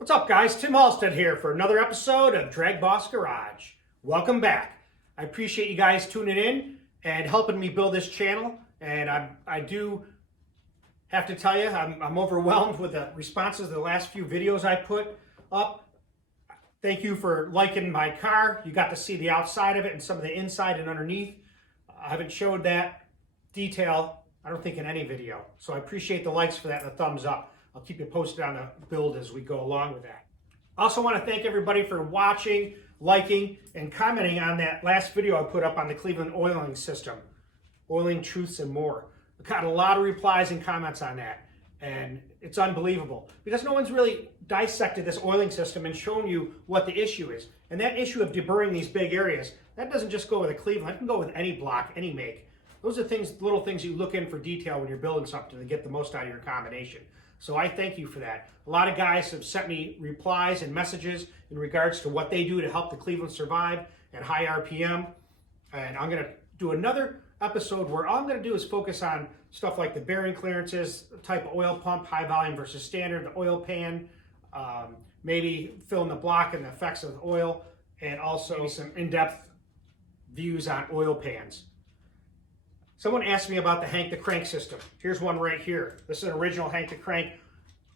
What's up, guys? Tim Halstead here for another episode of DragBoss Garage. Welcome back. I appreciate you guys tuning in and helping me build this channel. And I do have to tell you, I'm overwhelmed with the responses to the last few videos I put up. Thank you for liking my car. You got to see the outside of it and some of the inside and underneath. I haven't showed that detail, I don't think, in any video. So I appreciate the likes for that and the thumbs up. I'll keep you posted on the build as we go along with that. I also want to thank everybody for watching, liking, and commenting on that last video I put up on the Cleveland oiling system. Oiling truths and more. I got a lot of replies and comments on that. And it's unbelievable. Because no one's really dissected this oiling system and shown you what the issue is. And that issue of deburring these big areas, that doesn't just go with a Cleveland. It can go with any block, any make. Those are things, little things you look in for detail when you're building something to get the most out of your combination. So I thank you for that. A lot of guys have sent me replies and messages in regards to what they do to help the Cleveland survive at high RPM. And I'm going to do another episode where all I'm going to do is focus on stuff like the bearing clearances, type of oil pump, high volume versus standard, the oil pan, maybe fill in the block and the effects of the oil, and also some in-depth views on oil pans. Someone asked me about the Hank the Crank system. Here's one right here. This is an original Hank the Crank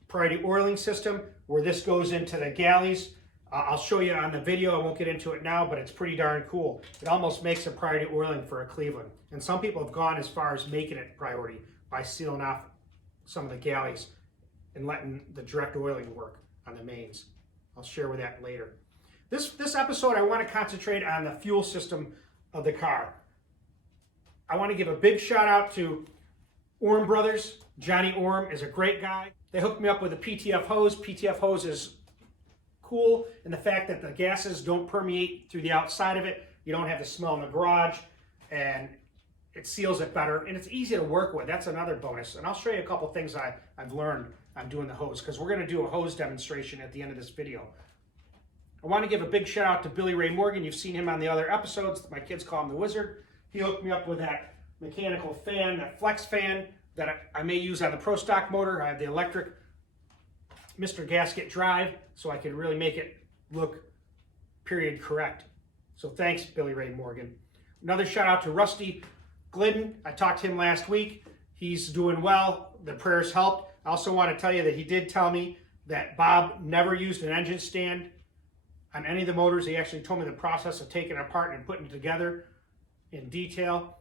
priority oiling system where this goes into the galleys. I'll show you on the video. I won't get into it now, but it's pretty darn cool. It almost makes a priority oiling for a Cleveland. And some people have gone as far as making it priority by sealing off some of the galleys and letting the direct oiling work on the mains. I'll share with that later. This episode, I want to concentrate on the fuel system of the car. I want to give a big shout out to Orm Brothers. Johnny Orm is a great guy. They hooked me up with a PTF hose. PTF hose is cool in the fact that the gases don't permeate through the outside of it. You don't have the smell in the garage, and it seals it better, and it's easy to work with. That's another bonus. And I'll show you a couple things I've learned on doing the hose, because we're going to do a hose demonstration at the end of this video. I want to give a big shout out to Billy Ray Morgan. You've seen him on the other episodes. My kids call him the Wizard. He hooked me up with that mechanical fan, that flex fan that I may use on the Pro Stock motor. I have the electric Mr. Gasket drive, so I can really make it look period correct. So thanks, Billy Ray Morgan. Another shout out to Rusty Glidden. I talked to him last week. He's doing well. The prayers helped. I also want to tell you that he did tell me that Bob never used an engine stand on any of the motors. He actually told me the process of taking it apart and putting it together in detail.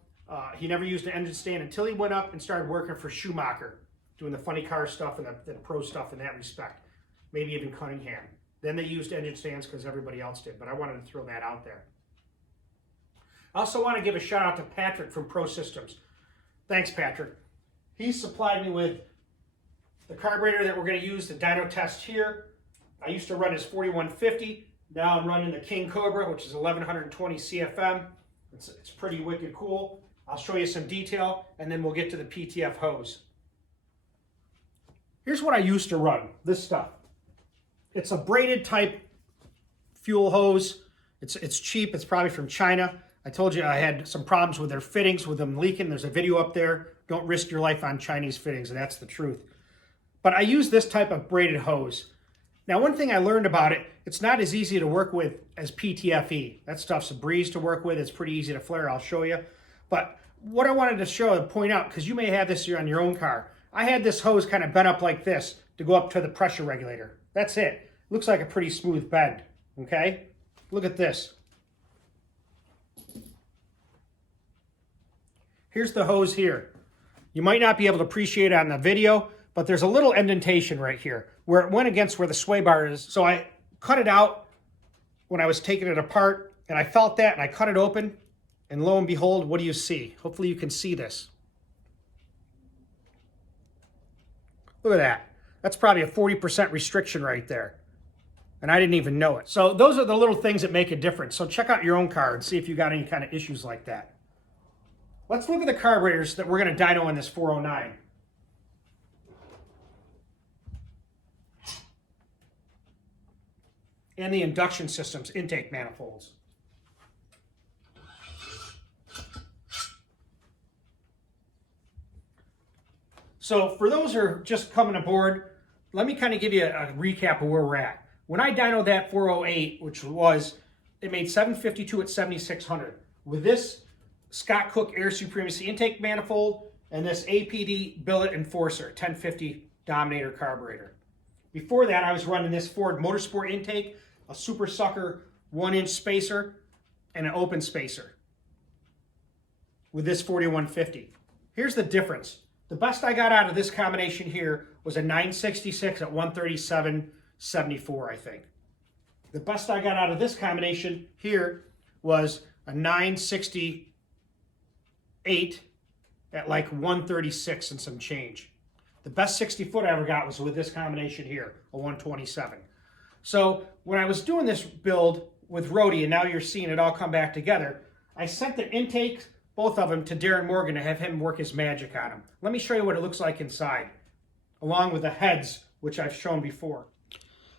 He never used an engine stand until he went up and started working for Schumacher, doing the funny car stuff and the pro stuff in that respect. Maybe even Cunningham. Then they used engine stands because everybody else did, but I wanted to throw that out there. I also want to give a shout out to Patrick from Pro Systems. Thanks, Patrick. He supplied me with the carburetor that we're going to use to dyno test here. I used to run his 4150. Now I'm running the King Cobra, which is 1120 CFM. It's pretty wicked cool. I'll show you some detail, and then we'll get to the PTF hose. Here's what I used to run, this stuff. It's a braided type fuel hose. It's cheap. It's probably from China. I told you I had some problems with their fittings, with them leaking. There's a video up there. Don't risk your life on Chinese fittings, and that's the truth. But I use this type of braided hose. Now, one thing I learned about it, it's not as easy to work with as PTFE. That stuff's a breeze to work with. It's pretty easy to flare. I'll show you. But what I wanted to show and point out, because you may have this here on your own car, I had this hose kind of bent up like this to go up to the pressure regulator. That's it. Looks like a pretty smooth bend, okay? Look at this. Here's the hose here. You might not be able to appreciate it on the video, but there's a little indentation right here where it went against where the sway bar is. So I cut it out when I was taking it apart, and I felt that, and I cut it open, and lo and behold, what do you see? Hopefully you can see this. Look at that. That's probably a 40% restriction right there. And I didn't even know it. So those are the little things that make a difference. So check out your own car and see if you got any kind of issues like that. Let's look at the carburetors that we're going to dyno in this 409. And the induction systems, intake manifolds. So for those who are just coming aboard, let me kind of give you a recap of where we're at. When I dynoed that 408, which was, it made 752 at 7,600. With this Scott Cook Air Supremacy intake manifold and this APD Billet Enforcer 1050 Dominator carburetor. Before that, I was running this Ford Motorsport intake, a Super Sucker 1-inch spacer, and an open spacer with this 4150. Here's the difference. The best I got out of this combination here was a 966 at 137.74, I think. The best I got out of this combination here was a 968 at like 136 and some change. The best 60 foot I ever got was with this combination here, a 127. So when I was doing this build with Rody, and now you're seeing it all come back together, I sent the intakes, both of them, to Darren Morgan to have him work his magic on them. Let me show you what it looks like inside, along with the heads, which I've shown before.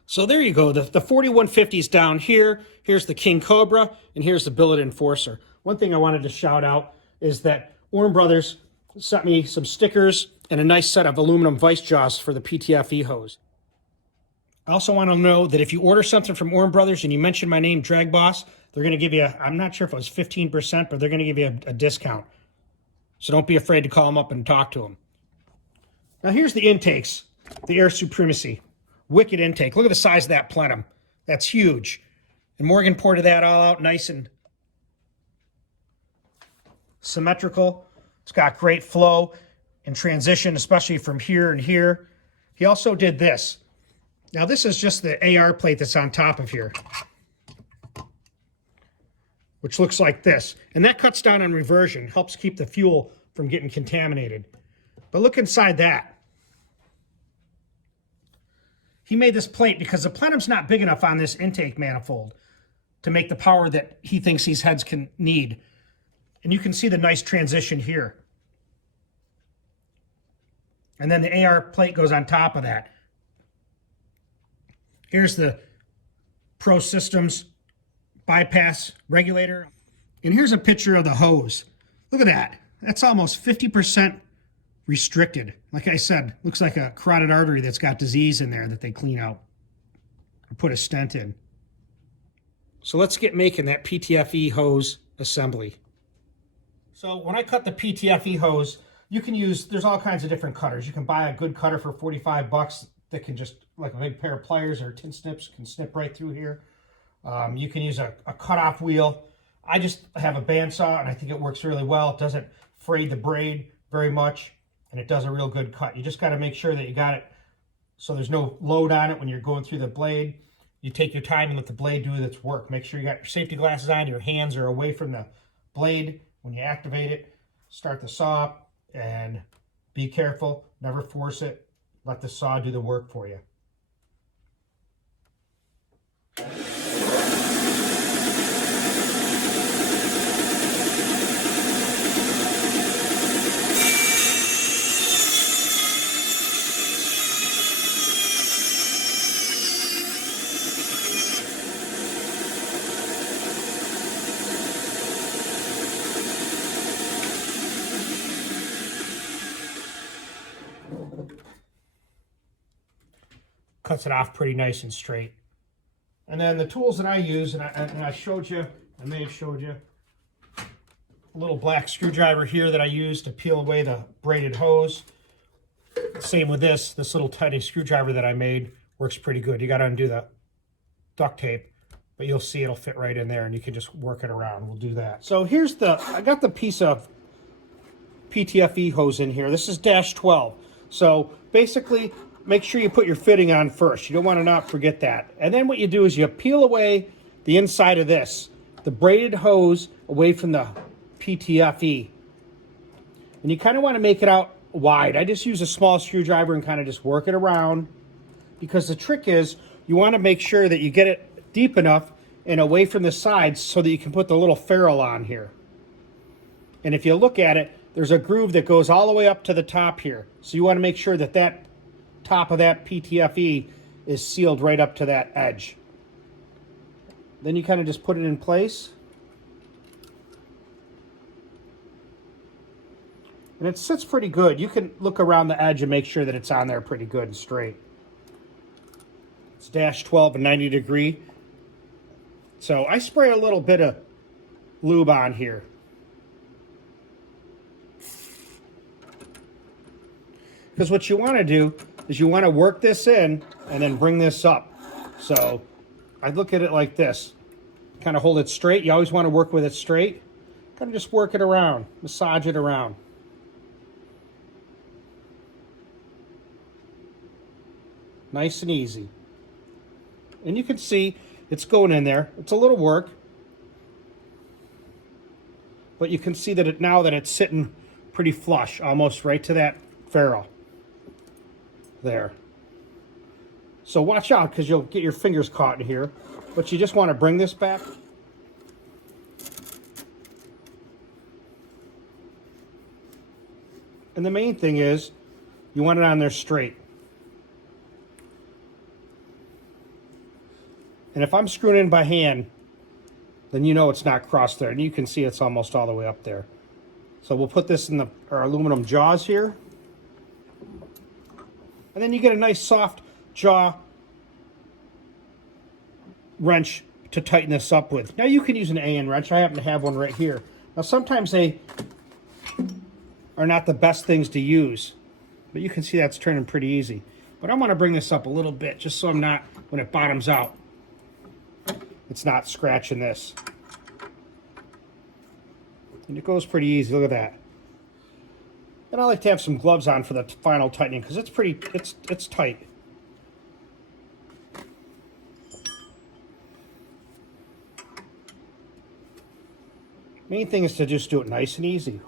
So there you go. The 4150 is down here. Here's the King Cobra, and here's the Billet Enforcer. One thing I wanted to shout out is that Orm Brothers sent me some stickers and a nice set of aluminum vice jaws for the PTFE hose. I also want to know that if you order something from Orm Brothers and you mention my name, DragBoss, they're going to give you, I'm not sure if it was 15%, but they're going to give you a discount. So don't be afraid to call them up and talk to them. Now here's the intakes, the Air Supremacy. Wicked intake. Look at the size of that plenum. That's huge. And Morgan ported that all out nice and symmetrical. It's got great flow and transition, especially from here and here. He also did this. Now this is just the AR plate that's on top of here, which looks like this. And that cuts down on reversion, helps keep the fuel from getting contaminated. But look inside that. He made this plate because the plenum's not big enough on this intake manifold to make the power that he thinks these heads can need. And you can see the nice transition here. And then the AR plate goes on top of that. Here's the Pro Systems bypass regulator. And here's a picture of the hose. Look at that. That's almost 50% restricted. Like I said, looks like a carotid artery that's got disease in there that they clean out or put a stent in. So let's get making that PTFE hose assembly. So when I cut the PTFE hose, you can use, there's all kinds of different cutters. You can buy a good cutter for 45 bucks that can just, like a big pair of pliers or tin snips, can snip right through here. You can use a cutoff wheel. I just have a bandsaw and I think it works really well. It doesn't fray the braid very much and it does a real good cut. You just got to make sure that you got it so there's no load on it when you're going through the blade. You take your time and let the blade do its work. Make sure you got your safety glasses on, your hands are away from the blade when you activate it. Start the saw up and be careful, never force it. Let the saw do the work for you. Cuts it off pretty nice and straight. And then the tools that I use, and I showed you, I may have showed you, a little black screwdriver here that I use to peel away the braided hose. Same with this little tiny screwdriver that I made works pretty good. You got to undo the duct tape, but you'll see it'll fit right in there and you can just work it around. We'll do that. So here's I got the piece of PTFE hose in here. This is -12. So basically, make sure you put your fitting on first. You don't want to not forget that. And then what you do is you peel away the inside of this, the braided hose away from the PTFE. And you kind of want to make it out wide. I just use a small screwdriver and kind of just work it around, because the trick is you want to make sure that you get it deep enough and away from the sides so that you can put the little ferrule on here. And if you look at it, there's a groove that goes all the way up to the top here. So you want to make sure that that top of that PTFE is sealed right up to that edge. Then you kind of just put it in place. And it sits pretty good. You can look around the edge and make sure that it's on there pretty good and straight. -12 and 90 degree. So I spray a little bit of lube on here. Because what you want to do is you want to work this in and then bring this up. So I look at it like this. Kind of hold it straight. You always want to work with it straight. Kind of just work it around, massage it around. Nice and easy. And you can see it's going in there. It's a little work. But you can see that now that it's sitting pretty flush, almost right to that ferrule. There. So watch out, because you'll get your fingers caught in here. But you just want to bring this back. And the main thing is, you want it on there straight. And if I'm screwing in by hand, then you know it's not crossed there. And you can see it's almost all the way up there. So we'll put this in our aluminum jaws here. And then you get a nice soft jaw wrench to tighten this up with. Now you can use an AN wrench. I happen to have one right here. Now sometimes they are not the best things to use, but you can see that's turning pretty easy. But I want to bring this up a little bit just so I'm not, when it bottoms out, it's not scratching this. And it goes pretty easy. Look at that. And I like to have some gloves on for the final tightening because it's pretty, it's tight. Main thing is to just do it nice and easy.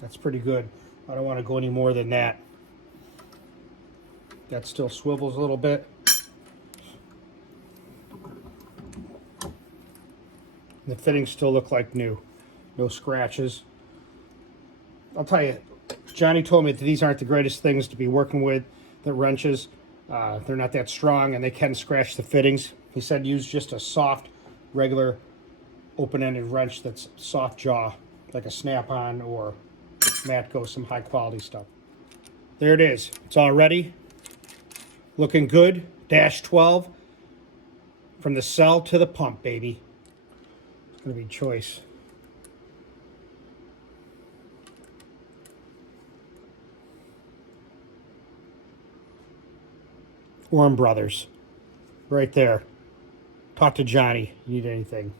That's pretty good. I don't want to go any more than that. That still swivels a little bit. The fittings still look like new. No scratches. I'll tell you, Johnny told me that these aren't the greatest things to be working with, the wrenches. They're not that strong and they can scratch the fittings. He said use just a soft, regular, open-ended wrench that's soft jaw, like a Snap-on or Matco, some high quality stuff. There it is. It's all ready. Looking good. -12 from the cell to the pump, baby. It's going to be choice. Orm Brothers. Right there. Talk to Johnny. You need anything.